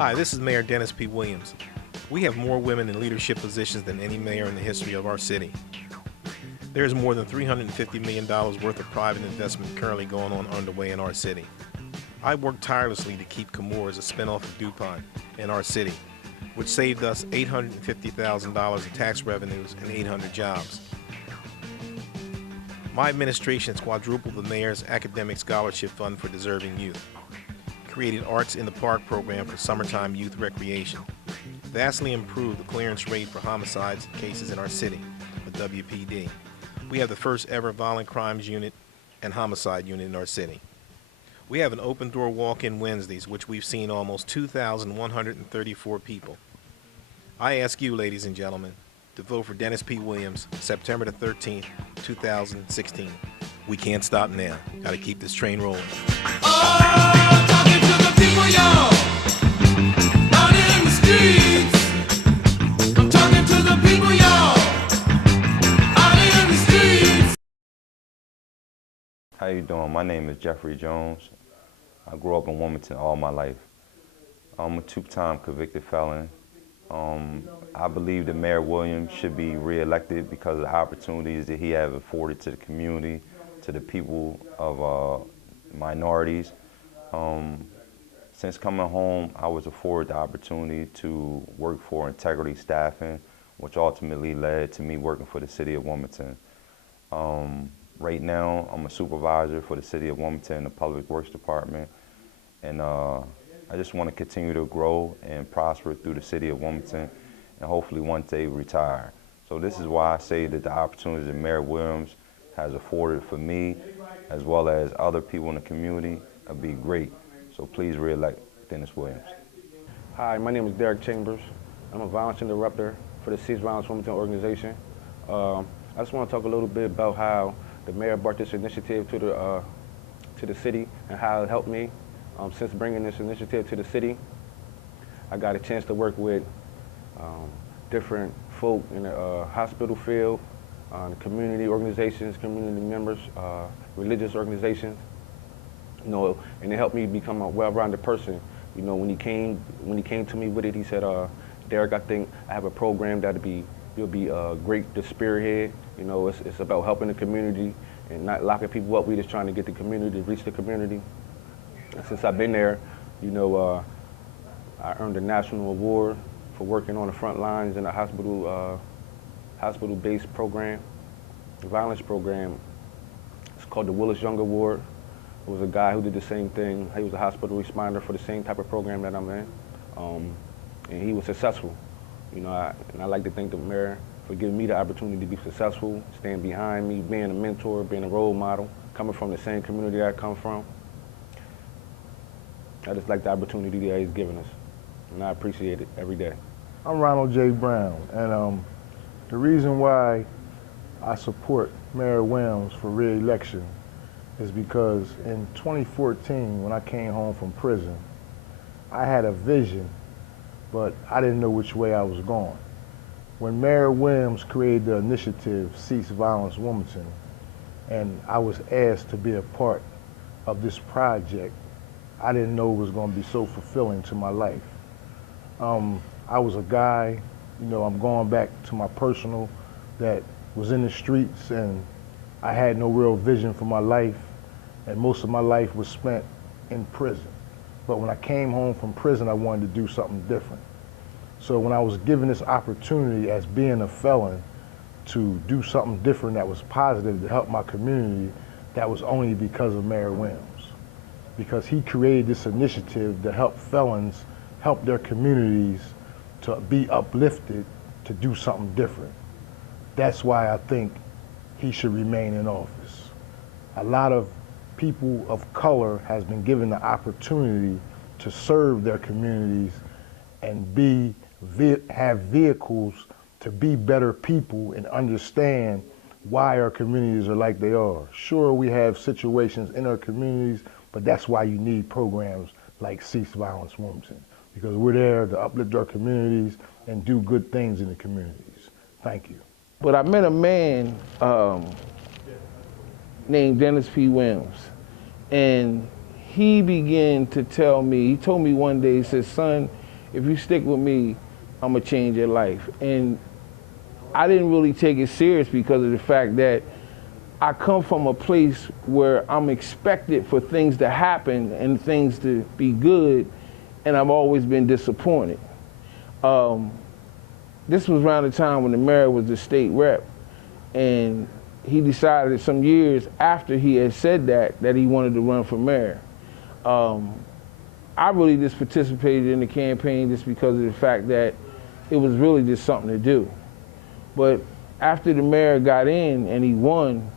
Hi, this is Mayor Dennis P. Williams. We have more women in leadership positions than any mayor in the history of our city. There is more than $350 million worth of private investment currently going on underway in our city. I worked tirelessly to keep Chemours, a spinoff of DuPont, in our city, which saved us $850,000 in tax revenues and 800 jobs. My administration has quadrupled the mayor's academic scholarship fund for deserving youth, created Arts in the Park program for summertime youth recreation, vastly improved the clearance rate for homicides cases in our city, the WPD. We have the first ever violent crimes unit and homicide unit in our city. We have an open door walk-in Wednesdays, which we've seen almost 2,134 people. I ask you, ladies and gentlemen, to vote for Dennis P. Williams, September the 13th, 2016. We can't stop now. Gotta keep this train rolling. Oh, talking to the people, y'all, out in the streets. I'm talking to the people, y'all, out in the streets. How you doing? My name is Jeffrey Jones. I grew up in Wilmington all my life. I'm a two-time convicted felon. I believe that Mayor Williams should be re-elected because of the opportunities that he has afforded to the community, to the people of minorities. Since coming home, I was afforded the opportunity to work for Integrity Staffing, which ultimately led to me working for the city of Wilmington. Right now, I'm a supervisor for the city of Wilmington in the Public Works Department, and I just want to continue to grow and prosper through the city of Wilmington and hopefully one day retire. So this is why I say that the opportunities that Mayor Williams has afforded for me, as well as other people in the community, will be great. So please re-elect Dennis Williams. Hi, my name is Derek Chambers. I'm a violence interrupter for the Cease Violence Wilmington organization. I just want to talk a little bit about how the mayor brought this initiative to the city and how it helped me. Since bringing this initiative to the city, I got a chance to work with different folk in the hospital field, community organizations, community members, religious organizations. You know, and it helped me become a well-rounded person. You know, when he came to me with it, he said, "Derek, I think I have a program you'll be great to spearhead. You know, it's about helping the community and not locking people up. We're just trying to get the community, reach the community." And since I've been there, you know, I earned a national award for working on the front lines in a hospital-based program, a violence program. It's called the Willis Young Award. It was a guy who did the same thing. He was a hospital responder for the same type of program that I'm in, and he was successful. You know, and I like to thank the mayor for giving me the opportunity to be successful, staying behind me, being a mentor, being a role model, coming from the same community I come from. I just like the opportunity that he's given us, and I appreciate it every day. I'm Ronald J. Brown, and the reason why I support Mayor Williams for re-election is because in 2014, when I came home from prison, I had a vision, but I didn't know which way I was going. When Mayor Williams created the initiative, Cease Violence Wilmington, and I was asked to be a part of this project, I didn't know it was going to be so fulfilling to my life. I was a guy, you know, I'm going back to my personal, that was in the streets, and I had no real vision for my life, and most of my life was spent in prison. But when I came home from prison, I wanted to do something different. So when I was given this opportunity as being a felon to do something different that was positive to help my community, that was only because of Mayor Williams. Because he created this initiative to help felons help their communities to be uplifted to do something different. That's why I think he should remain in office. A lot of people of color has been given the opportunity to serve their communities and have vehicles to be better people and understand why our communities are like they are. Sure, we have situations in our communities, but that's why you need programs like Cease Violence Wilmington, because we're there to uplift our communities and do good things in the communities. Thank you. But I met a man named Dennis P. Williams, and he began to tell me, he told me one day, he said, "Son, if you stick with me, I'm gonna change your life. And I didn't really take it serious because of the fact that I come from a place where I'm expected for things to happen and things to be good, and I've always been disappointed. This was around the time when the mayor was the state rep, and he decided some years after he had said that he wanted to run for mayor. I really just participated in the campaign just because of the fact that it was really just something to do. But after the mayor got in and he won,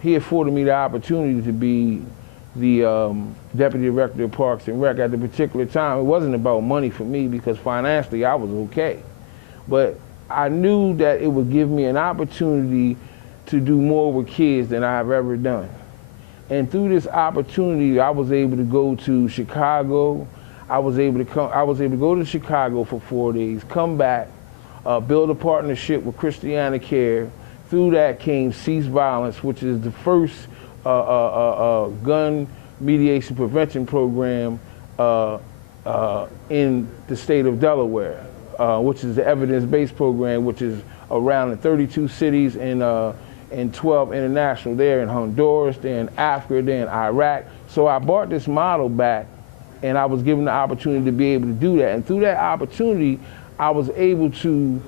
he afforded me the opportunity to be the deputy director of Parks and Rec. At the particular time, it wasn't about money for me because financially I was okay. But I knew that it would give me an opportunity to do more with kids than I've ever done. And through this opportunity, I was able to go to Chicago. I was able to go to Chicago for 4 days, come back, build a partnership with Christiana Care. Through that came Cease Violence, which is the first gun mediation prevention program in the state of Delaware, which is the evidence-based program, which is around in 32 cities and 12 international. They're in Honduras, they're in Africa, they're in Iraq. So I brought this model back, and I was given the opportunity to be able to do that. And through that opportunity, I was able to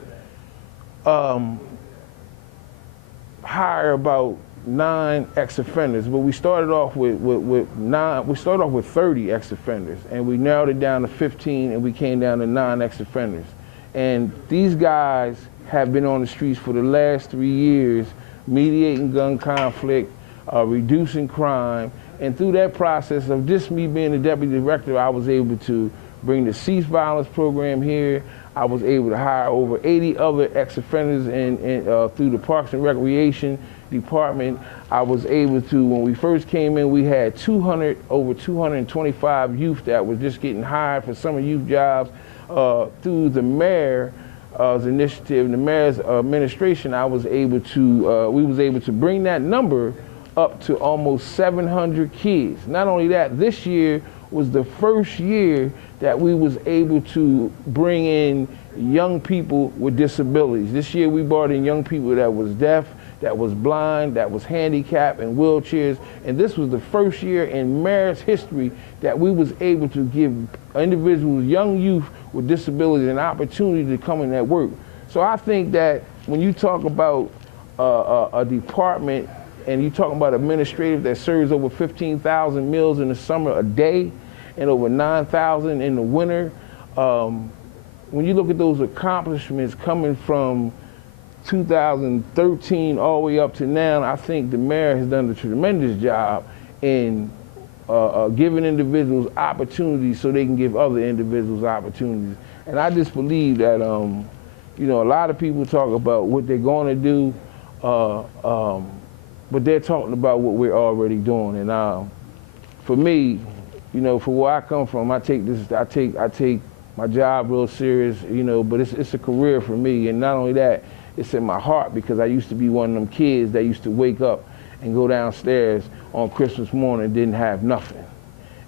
hire about 9 ex-offenders, but we started off with 9. We started off with 30 ex-offenders, and we narrowed it down to 15, and we came down to 9 ex-offenders. And these guys have been on the streets for the last 3 years, mediating gun conflict, reducing crime, and through that process of just me being the deputy director, I was able to bring the Cease Violence program here. I was able to hire over 80 other ex-offenders through the Parks and Recreation Department. I was able to, when we first came in, we had over 225 youth that were just getting hired for summer youth jobs. Through the mayor's initiative, the mayor's administration, we was able to bring that number up to almost 700 kids. Not only that, this year was the first year that we was able to bring in young people with disabilities. This year we brought in young people that was deaf, that was blind, that was handicapped, in wheelchairs. And this was the first year in mayor's history that we was able to give individuals, young youth with disabilities, an opportunity to come in that work. So I think that when you talk about a department and you talk about administrative that serves over 15,000 meals in the summer a day and over 9,000 in the winter, when you look at those accomplishments coming from 2013 all the way up to now, I think the mayor has done a tremendous job in giving individuals opportunities so they can give other individuals opportunities. And I just believe that, you know, a lot of people talk about what they're going to do, but they're talking about what we're already doing. And for me, you know, for where I come from, I take my job real serious, you know, but it's a career for me. And not only that, it's in my heart because I used to be one of them kids that used to wake up and go downstairs on Christmas morning and didn't have nothing.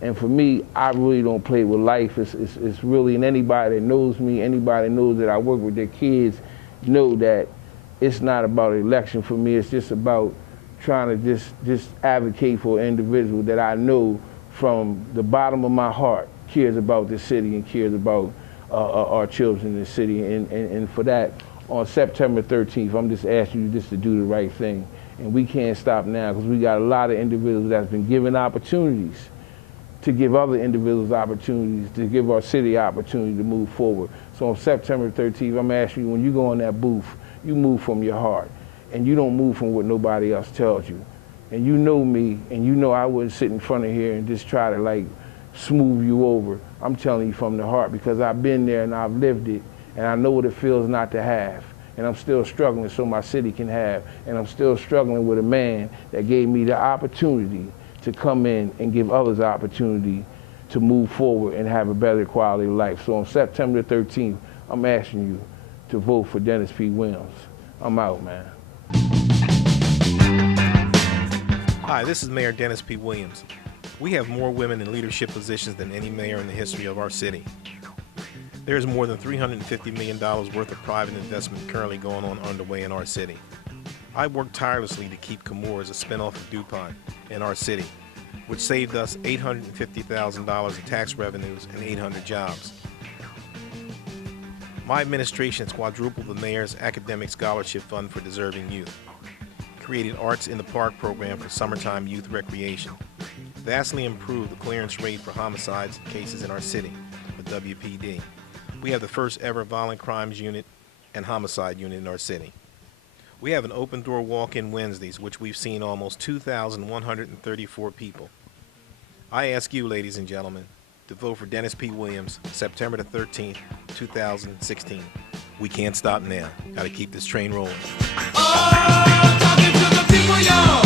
And for me, I really don't play with life. It's really, and anybody that knows me, anybody that knows that I work with their kids, know that it's not about an election for me. It's just about trying to just advocate for an individual that I know from the bottom of my heart cares about this city and cares about our children in the city. And for that, on September 13th, I'm just asking you just to do the right thing. And we can't stop now because we got a lot of individuals that's been given opportunities to give other individuals opportunities, to give our city opportunity to move forward. So on September 13th, I'm asking you, when you go in that booth, you move from your heart. And you don't move from what nobody else tells you. And you know me, and you know I wouldn't sit in front of here and just try to like smooth you over. I'm telling you from the heart because I've been there and I've lived it, and I know what it feels not to have. And I'm still struggling so my city can have. And I'm still struggling with a man that gave me the opportunity to come in and give others the opportunity to move forward and have a better quality of life. So on September 13th, I'm asking you to vote for Dennis P. Williams. I'm out, man. Hi, this is Mayor Dennis P. Williams. We have more women in leadership positions than any mayor in the history of our city. There is more than $350 million worth of private investment currently going on underway in our city. I worked tirelessly to keep Chemours, a spinoff of DuPont, in our city, which saved us $850,000 in tax revenues and 800 jobs. My administration has quadrupled the mayor's academic scholarship fund for deserving youth, created Arts in the Park program for summertime youth recreation, vastly improved the clearance rate for homicides cases in our city with WPD. We have the first ever violent crimes unit and homicide unit in our city. We have an open door walk-in Wednesdays, which we've seen almost 2,134 people. I ask you, ladies and gentlemen, to vote for Dennis P. Williams, September the 13th, 2016. We can't stop now. Got to keep this train rolling. Oh, talking to the people, y'all.